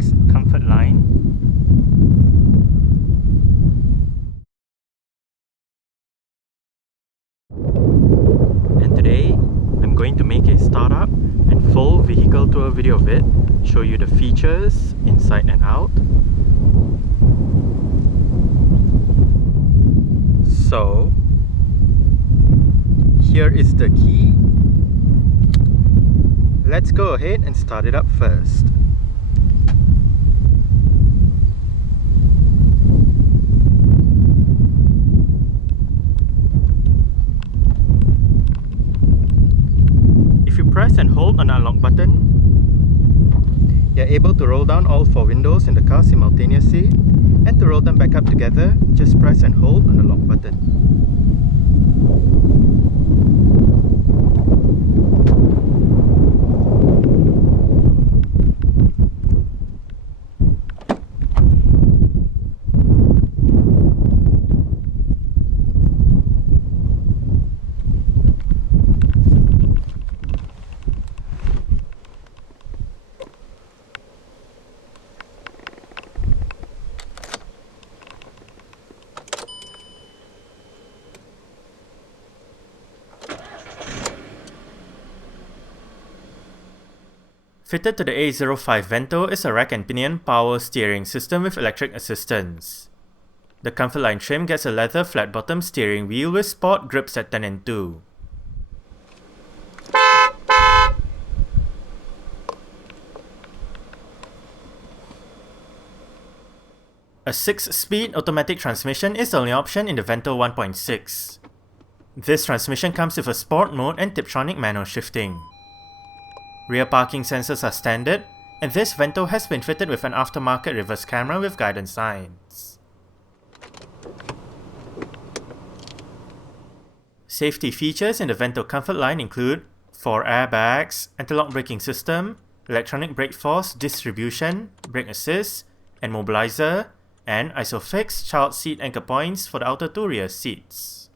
Reflex Comfortline. And today, I'm going to make a startup and full vehicle tour video of it, show you the features inside and out. So, here is the key. Let's go ahead and start it up first. If you press and hold on the unlock button, you're able to roll down all 4 windows in the car simultaneously, and to roll them back up together, just press and hold on the lock button. Fitted to the A05 Vento is a rack and pinion power steering system with electric assistance. The Comfortline trim gets a leather flat-bottom steering wheel with sport grips at 10 and 2. A 6-speed automatic transmission is the only option in the Vento 1.6. This transmission comes with a sport mode and Tiptronic manual shifting. Rear parking sensors are standard, and this Vento has been fitted with an aftermarket reverse camera with guidance signs. Safety features in the Vento Comfortline include 4 airbags, anti-lock braking system, electronic brake force distribution, brake assist, and mobilizer, and ISOFIX child seat anchor points for the outer 2 rear seats.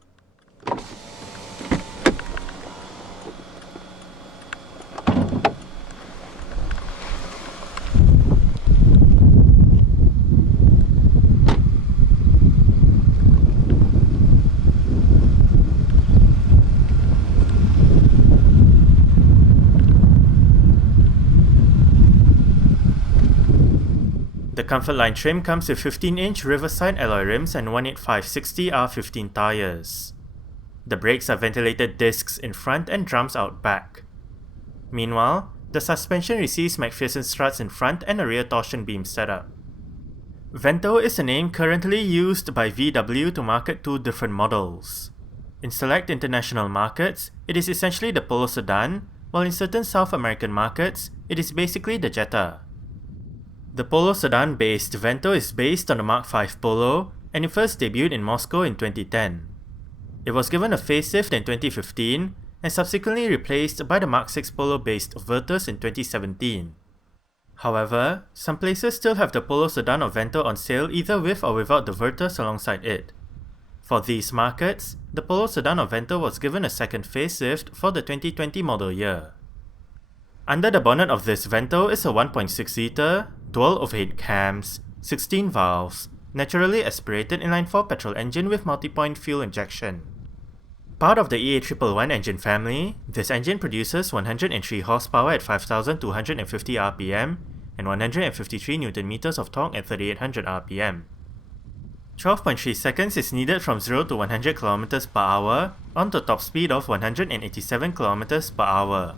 The Comfortline trim comes with 15-inch Riverside alloy rims and 185/60 R15 tyres. The brakes are ventilated discs in front and drums out back. Meanwhile, the suspension receives McPherson struts in front and a rear torsion beam setup. Vento is a name currently used by VW to market 2 different models. In select international markets, it is essentially the Polo sedan, while in certain South American markets, it is basically the Jetta. The Polo sedan-based Vento is based on the Mark V Polo, and it first debuted in Moscow in 2010. It was given a facelift in 2015, and subsequently replaced by the Mark VI Polo-based Virtus in 2017. However, some places still have the Polo sedan or Vento on sale either with or without the Virtus alongside it. For these markets, the Polo sedan or Vento was given a second facelift for the 2020 model year. Under the bonnet of this Vento is a 1.6-litre, dual overhead cams, 16 valves, naturally aspirated inline-4 petrol engine with multi-point fuel injection. Part of the EA111 engine family, this engine produces 103 horsepower at 5,250 rpm and 153 Nm of torque at 3,800 rpm. 12.3 seconds is needed from 0 to 100 km per hour onto top speed of 187 km per hour.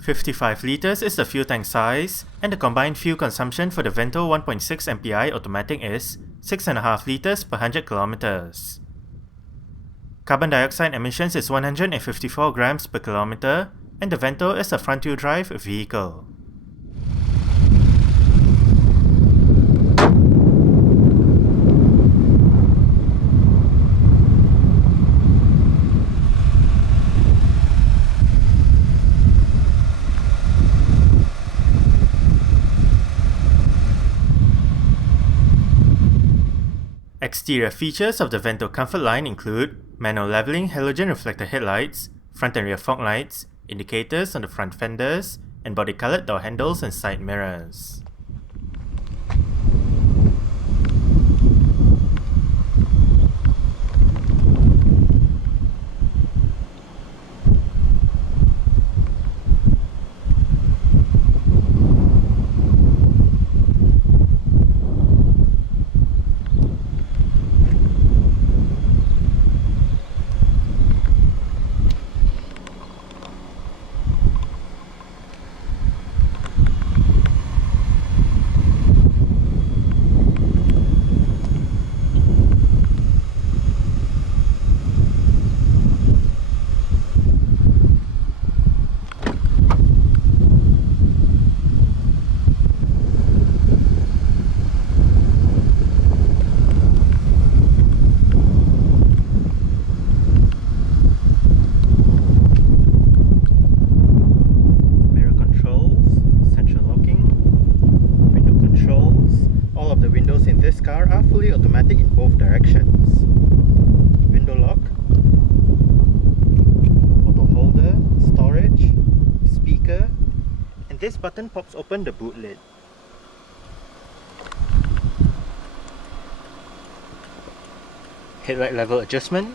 55 litres is the fuel tank size, and the combined fuel consumption for the Vento 1.6 MPI automatic is 6.5 litres per 100 km. Carbon dioxide emissions is 154 grams per kilometer, and the Vento is a front-wheel drive vehicle. Exterior features of the Vento Comfortline include manual leveling halogen reflector headlights, front and rear fog lights, indicators on the front fenders, and body-colored door handles and side mirrors. this car are fully automatic in both directions. Window lock, auto holder, storage, speaker, and this button pops open the boot lid. Headlight level adjustment,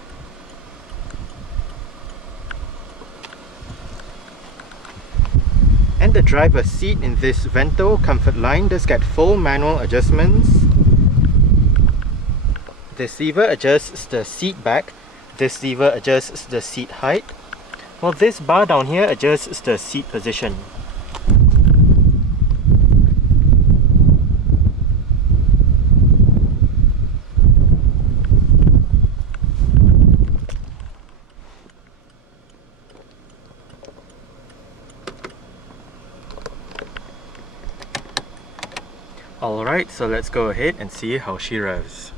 and the driver's seat in this Vento Comfortline does get full manual adjustments. This lever adjusts the seat back, this lever adjusts the seat height, while this bar down here adjusts the seat position. Alright, so let's go ahead and see how she revs.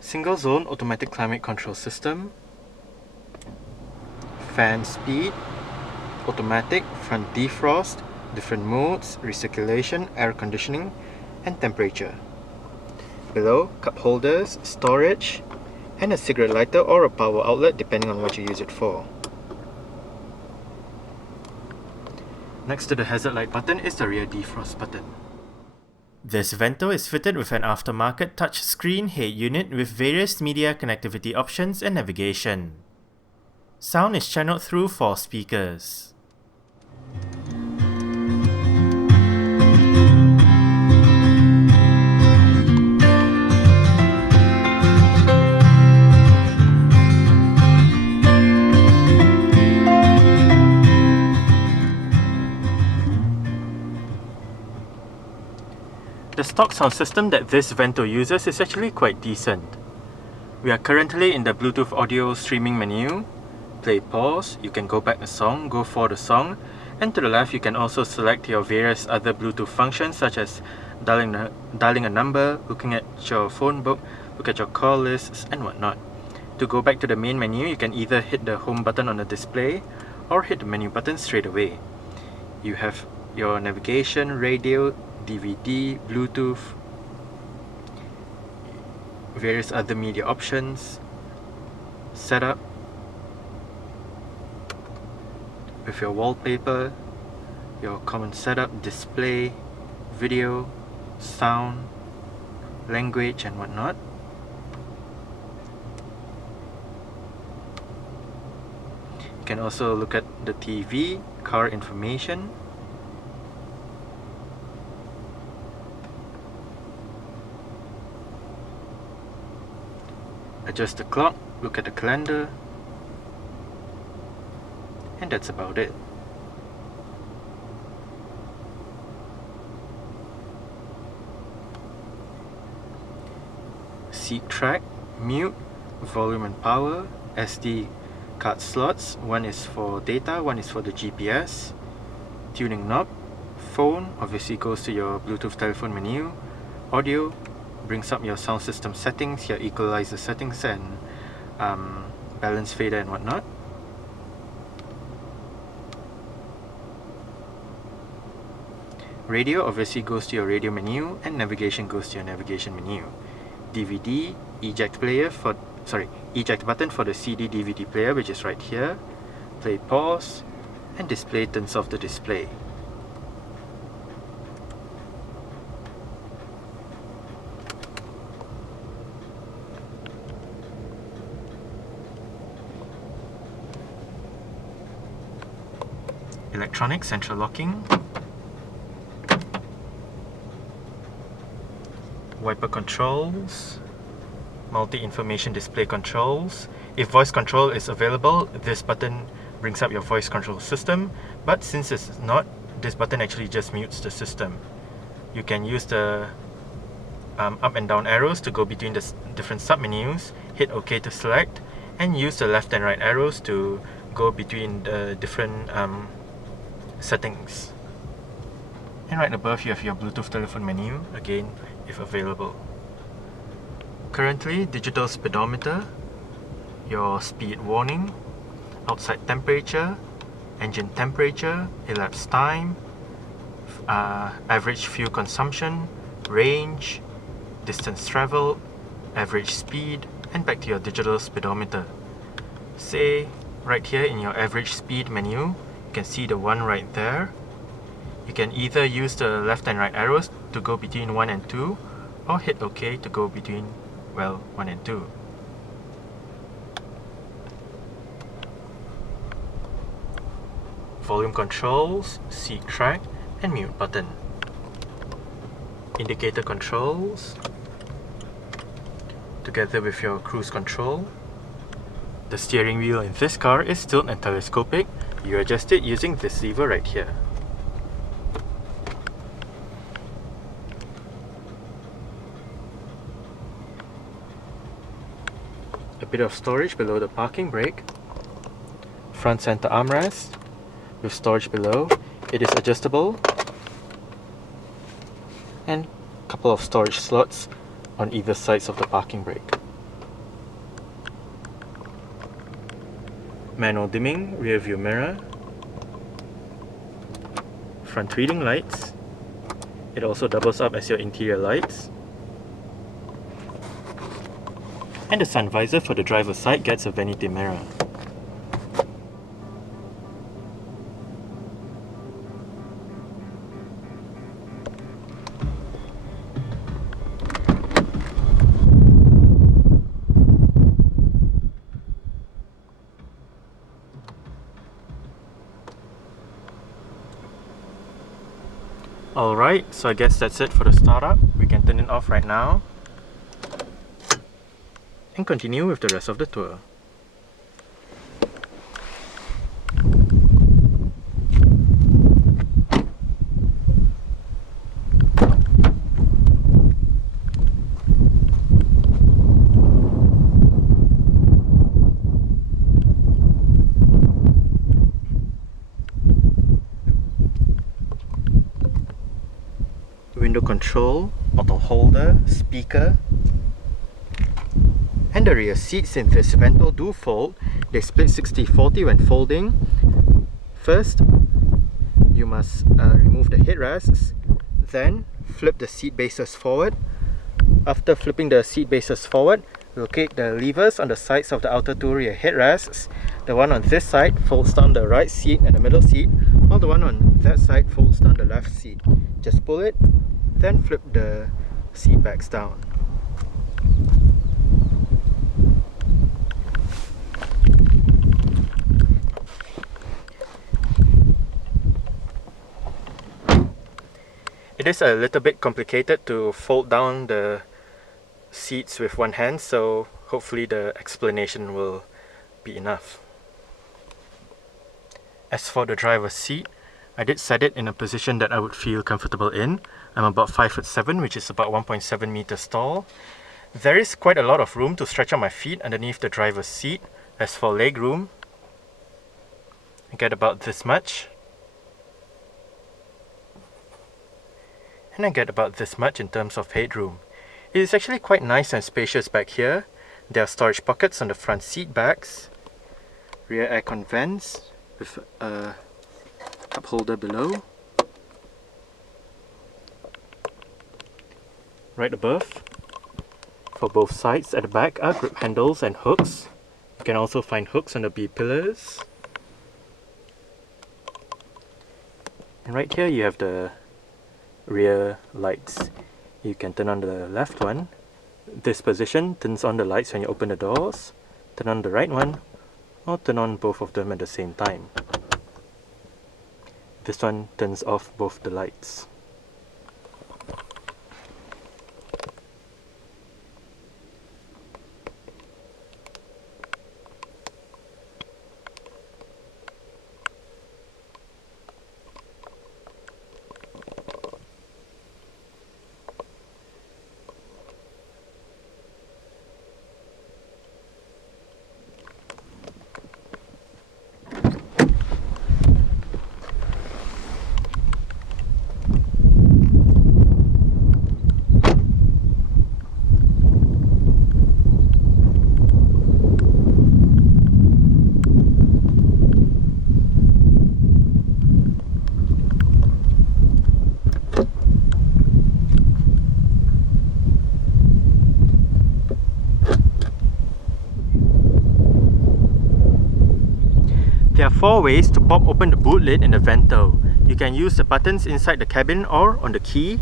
Single zone automatic climate control system, fan speed, automatic front defrost, different modes, recirculation, air conditioning, and temperature. Below, cup holders, storage, and a cigarette lighter or a power outlet depending on what you use it for. Next to the hazard light button is the rear defrost button. This Vento is fitted with an aftermarket touchscreen head unit with various media connectivity options and navigation. Sound is channeled through 4 speakers. The stock sound system that this Vento uses is actually quite decent. We are currently in the Bluetooth audio streaming menu. Play pause, you can go back a song, go for the song, and to the left you can also select your various other Bluetooth functions such as dialing a number, looking at your phone book, look at your call lists, and whatnot. To go back to the main menu, you can either hit the home button on the display or hit the menu button straight away. You have your navigation, radio, DVD, Bluetooth, various other media options, setup, with your wallpaper, your common setup, display, video, sound, language, and whatnot. You can also look at the TV, car information, adjust the clock, look at the calendar, and that's about it. seat track, mute, volume and power, SD card slots. One is for data, one is for the GPS. Tuning knob, phone obviously goes to your Bluetooth telephone menu. Audio brings up your sound system settings, your equalizer settings, and balance fader and whatnot. Radio obviously goes to your radio menu, and navigation goes to your navigation menu. DVD, eject button for the CD DVD player, which is right here. Play, pause, and display turns off the display. Electronic central locking. Wiper controls. Multi-information display controls. If voice control is available, this button brings up your voice control system, but since it's not, this button actually just mutes the system. You can use the up and down arrows to go between the different submenus, hit OK to select, and use the left and right arrows to go between the different settings. And right above you have your Bluetooth telephone menu, again if available. Currently, digital speedometer, your speed warning, outside temperature, engine temperature, elapsed time, average fuel consumption, range, distance traveled, average speed, and back to your digital speedometer. Say, right here in your average speed menu, you can see the one right there. You can either use the left and right arrows to go between 1 and 2, or hit OK to go between, well, 1 and 2. Volume controls, seat track, and mute button. Indicator controls, together with your cruise control. The steering wheel in this car is tilt and telescopic. You adjust it using this lever right here. A bit of storage below the parking brake. Front center armrest with storage below. It is adjustable. And a couple of storage slots on either sides of the parking brake. Manual dimming rear view mirror. Front reading lights. It also doubles up as your interior lights. And the sun visor for the driver's side gets a vanity mirror. Alright, so I guess that's it for the startup. We can turn it off right now and continue with the rest of the tour. Window control, auto holder, speaker, and the rear seats in this Vento do fold. They split 60-40 when folding. First, you must remove the headrests, then flip the seat bases forward. After flipping the seat bases forward, locate the levers on the sides of the outer two rear headrests. The one on this side folds down the right seat and the middle seat, while the one on that side folds down the left seat. Just pull it, then flip the seat backs down. It is a little bit complicated to fold down the seats with one hand, so hopefully the explanation will be enough. As for the driver's seat, I did set it in a position that I would feel comfortable in. I'm about 5'7", which is about 1.7 meters tall. There is quite a lot of room to stretch out my feet underneath the driver's seat. As for leg room, I get about this much. And I get about this much in terms of headroom. It is actually quite nice and spacious back here. There are storage pockets on the front seat backs, rear aircon vents with a cup holder below. Right above, for both sides at the back, are grip handles and hooks. You can also find hooks on the B-pillars. And right here you have the rear lights. You can turn on the left one. This position turns on the lights when you open the doors. Turn on the right one, or turn on both of them at the same time. This one turns off both the lights. There are 4 ways to pop open the boot lid in the Vento. You can use the buttons inside the cabin or on the key,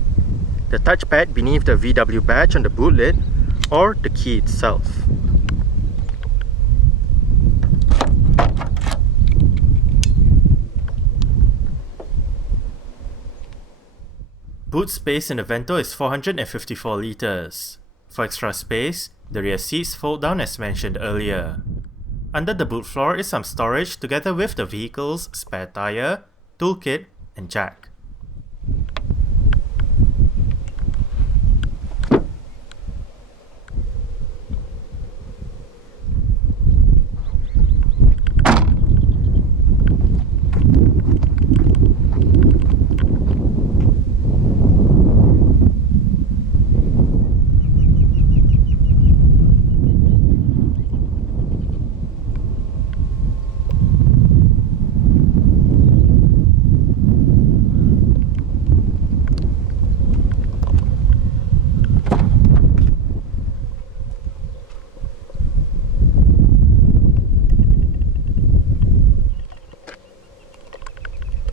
the touchpad beneath the VW badge on the boot lid, or the key itself. Boot space in the Vento is 454 litres. For extra space, the rear seats fold down as mentioned earlier. Under the boot floor is some storage together with the vehicle's spare tyre, toolkit and jack.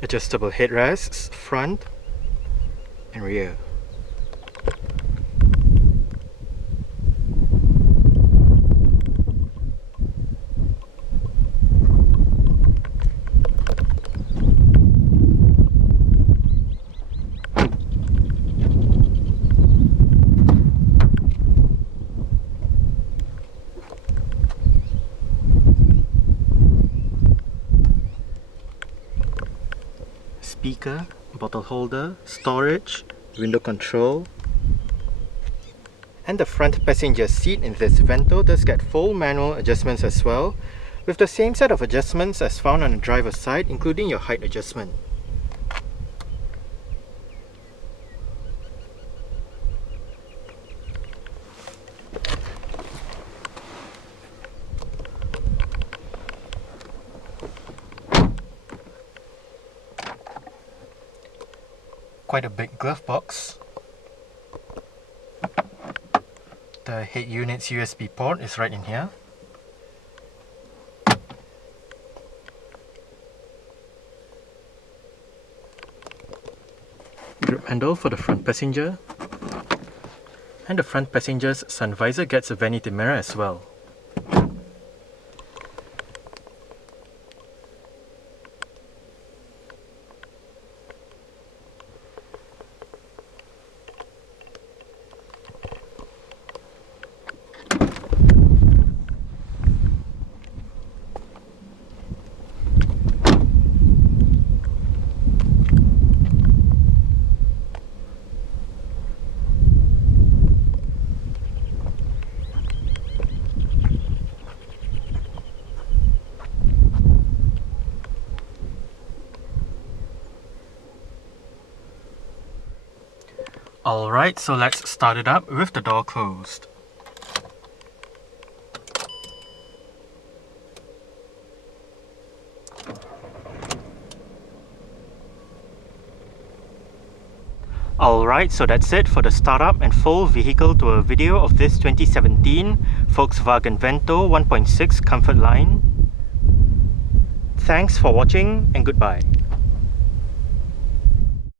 Adjustable headrests, front and rear. Speaker, bottle holder, storage, window control. And the front passenger seat in this Vento does get full manual adjustments as well, with the same set of adjustments as found on the driver's side, including your height adjustment. Quite a big glove box. The head unit's USB port is right in here. Grip handle for the front passenger. And the front passenger's sun visor gets a vanity mirror as well. Alright, so let's start it up with the door closed. Alright, so that's it for the startup and full vehicle tour video of this 2017 Volkswagen Vento 1.6 Comfortline. Thanks for watching and goodbye.